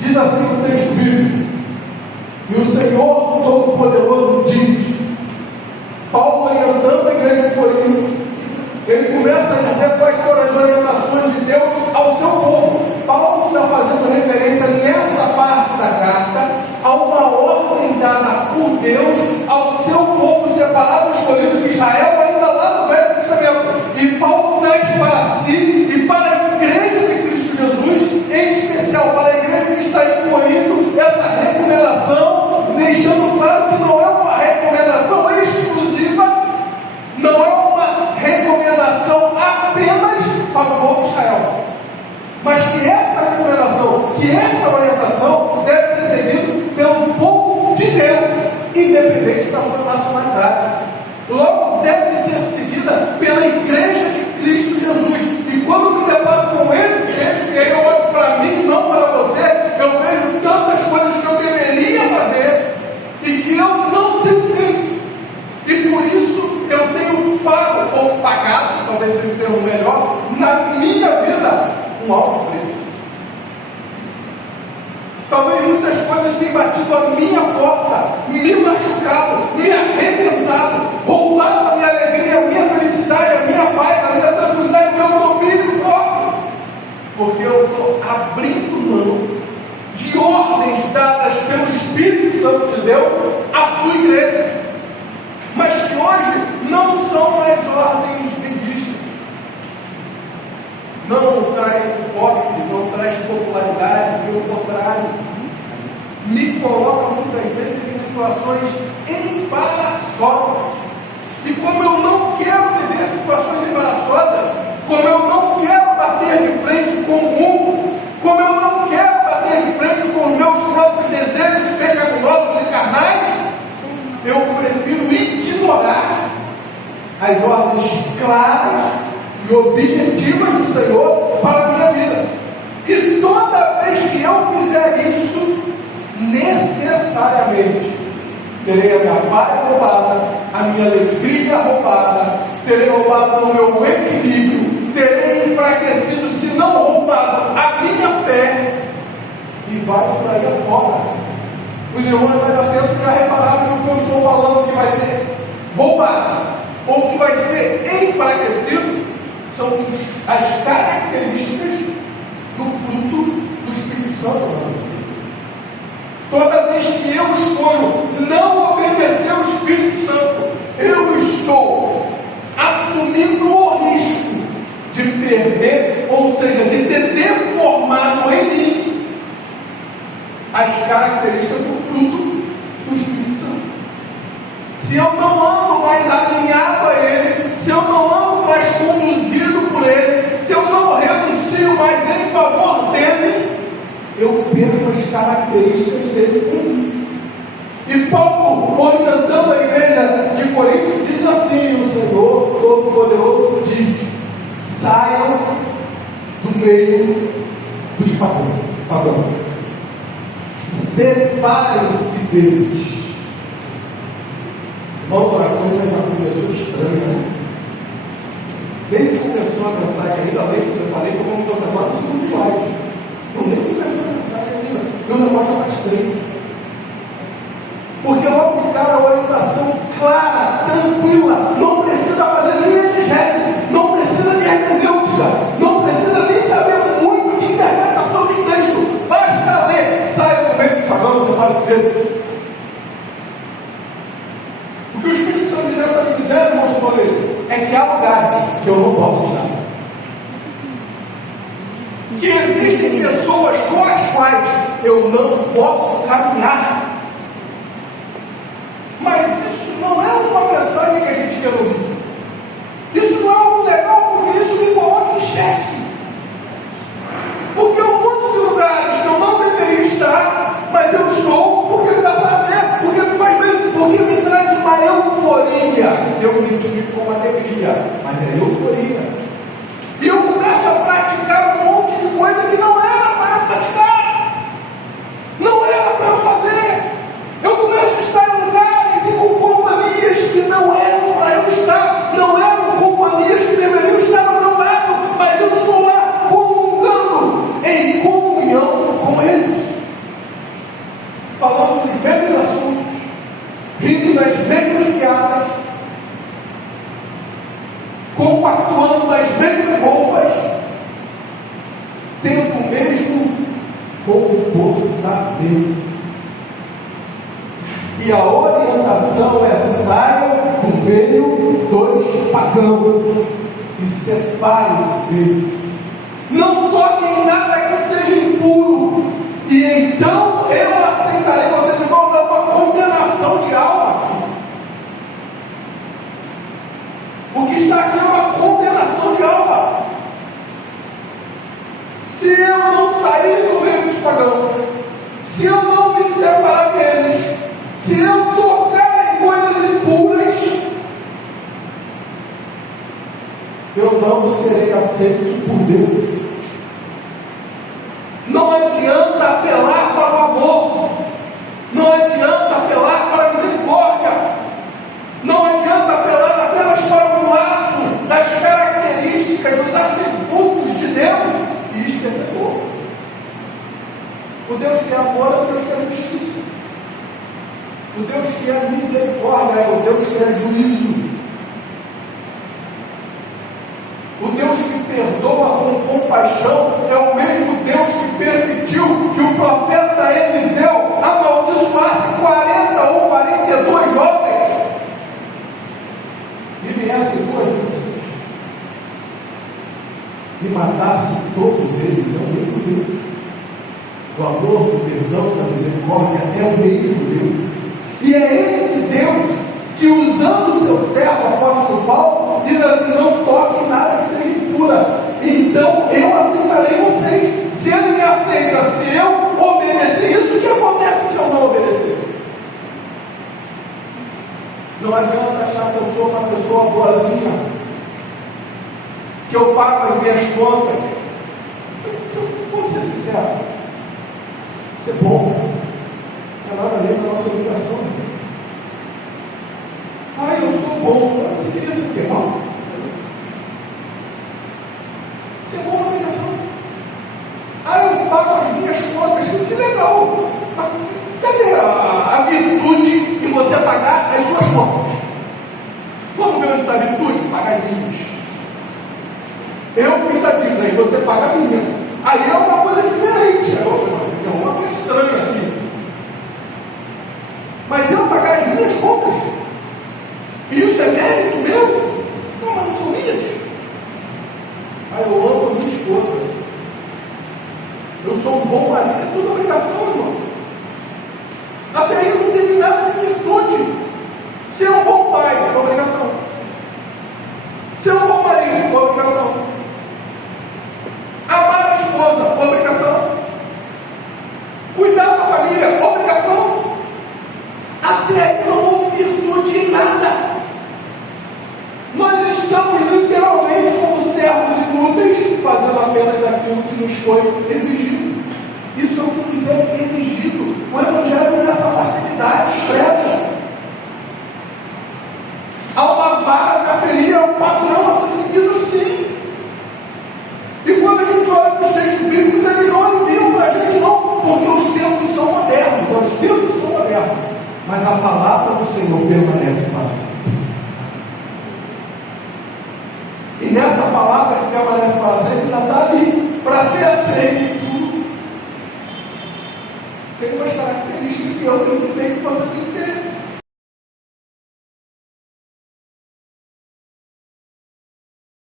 Diz assim o texto bíblico: e o Senhor Todo-Poderoso diz, Paulo orientando a igreja de Corinto, ele começa a dizer quais foram as orientações de Deus ao seu povo. Paulo está fazendo referência nessa parte da carta a uma ordem dada por Deus ao seu povo separado, escolhido de Israel, ainda lá no Velho Testamento. E Paulo traz para si e para a igreja de Cristo Jesus, em especial para a igreja que está em Corinto, essa recomendação, deixando claro que não é uma recomendação exclusiva, não é uma recomendação apenas para o povo de Israel, mas que essa recomendação, que essa orientação deve ser seguida pelo povo de Deus, independente da sua nacionalidade. Logo, deve ser seguida pela igreja de Cristo Jesus. E quando me deparo com esse texto, e aí eu olho para mim, não para você, eu vejo tantas coisas que eu deveria fazer e que eu não tenho feito. E por isso eu tenho pago, ou pagado, talvez seja o termo melhor, na minha vida, um alto preço. Talvez muitas coisas tenham batido a minha porta, me machucado, me arrebentado, roubado a minha alegria, a minha felicidade, a minha paz, a minha tranquilidade, o meu domínio próprio. Porque eu estou abrindo mão de ordens dadas pelo Espírito Santo de Deus à sua igreja, mas que hoje não são mais ordens bem vistas. Não traz porte, não traz popularidade, pelo contrário, me coloca muitas vezes em situações embaraçosas. E como eu não quero viver situações embaraçosas, como eu não quero bater de frente com o mundo, como eu não quero bater de frente com os meus próprios desejos pecaminosos e carnais, eu prefiro ignorar as ordens claras e objetivas do Senhor para a minha vida. E toda vez que eu fizer isso, necessariamente terei a minha paz roubada, a minha alegria roubada, terei roubado o meu equilíbrio, terei enfraquecido, se não roubado, a minha fé, e vai por aí afora. Os irmãos mais atentos já repararam que o que eu estou falando que vai ser roubado, ou que vai ser enfraquecido, são as características do fruto do Espírito Santo. Toda vez que eu escolho não obedecer ao Espírito Santo, eu estou assumindo o risco de perder, ou seja, de ter deformado em mim as características do fruto do Espírito Santo. Se eu não ando mais alinhado a Ele, se eu não ando mais conduzido por Ele, se eu não renuncio mais em favor dEle, eu perco as características dele em mim. E Paulo, orientando a igreja de Corinto, diz assim: o Senhor Todo-Poderoso diz: saiam do meio dos pagãos, separem-se deles. Outra coisa já começou estranha, né? Nem que começou a mensagem ainda, além que eu falei, como eu estou agora no segundo slide. Não nem começou a mensagem ainda. Meu negócio já está estranho. Porque logo de cara a orientação clara, tranquila, não precisa fazer nem exegese, não precisa de hermenêutica, não precisa nem saber muito de interpretação de texto. Basta ler, saia do meio dos pagãos, separe-se deles. O que o Espírito Santo de Deus está me dizendo, irmão Simone, é que há lugares que eu não posso estar. Que existem pessoas com as quais eu não posso caminhar. Mas isso não é uma mensagem que a gente quer ouvir. Isso não é algo legal, porque isso me coloca em xeque. Porque há um monte de lugares que eu não deveria estar, mas eu estou porque me dá prazer, porque me faz bem, porque me traz uma euforia. Eu me identifico com uma alegria, mas é euforia. E eu começo a praticar um monte de coisa que não era para praticar, não era para eu fazer. Eu começo a estar em lugares e com companhias que não eram para eu estar. compactuando das mesmas roupas, tendo o mesmo comportamento. E a orientação é: saia do meio dos pagãos e separe-se deles. Não toque em nada que seja impuro, e então eu aceitarei. Vocês vão dar uma condenação de alma. O que está aqui é uma condenação de alma. Se eu não sair do meio dos pagãos, se eu não me separar deles, se eu tocar em coisas impuras, eu não serei aceito por Deus. Não adianta apelar para o amor, não adianta apelar para a misericórdia, não adianta apelar apenas para um lado das características, dos atributos de Deus e esquecer o outro. O Deus que é amor é o Deus que é justiça. O Deus que é misericórdia é o Deus que é juízo. O Deus que perdoa com compaixão é o mesmo Deus que permitiu que o profeta Eliseu amaldiçoasse 40 ou 42 jovens e viesse 2 vezes e matasse todos eles. É o mesmo Deus. O amor, do perdão, da misericórdia é o mesmo Deus. E é esse Deus que, usando o seu servo, o apóstolo Paulo, diz assim: não toque em nada que seja impura, então eu aceitarei vocês. Se ele me aceita, se eu obedecer isso, o que acontece se eu não obedecer? Não adianta achar que eu sou uma pessoa boazinha, que eu pago as minhas contas. Vamos ser sincero, ser bom não é nada a ver com a nossa obrigação. Eu sou bom. Você queria ser o quê? Não. Ser bom é uma obrigação. Eu pago as minhas contas. Que legal. Mas cadê a virtude de você pagar as suas contas? Vamos ver onde está a virtude? Pagar as minhas. Eu fiz a dívida e você paga a minha. Aí é uma coisa diferente. É uma coisa estranha aqui. Mas eu pagar as minhas contas, isso é mérito meu? Não, mas não são minhas. Eu amo a minha esposa, eu sou um bom marido, é tudo obrigação, irmão. Até aí não teve nada de virtude. Ser um bom pai é obrigação, ser um bom marido é obrigação, amar a esposa é obrigação, cuidar da família é obrigação. Até aí não houve virtude em nada. Nós estamos literalmente como servos inúteis, fazendo apenas aquilo que nos foi exigido. Isso é o que nos é exigido. O Evangelho não é essa facilidade prévia. Há uma vara de aferir, há um padrão a ser seguido, sim. E quando a gente olha para os textos bíblicos, eles não aliviam para a gente, não, porque os tempos são modernos. Os tempos são modernos. Mas a palavra do Senhor permanece para sempre. E nessa palavra que permanece para sempre, ainda está ali, para ser aceito. Tem umas características que eu tenho que ter, que você tem que ter.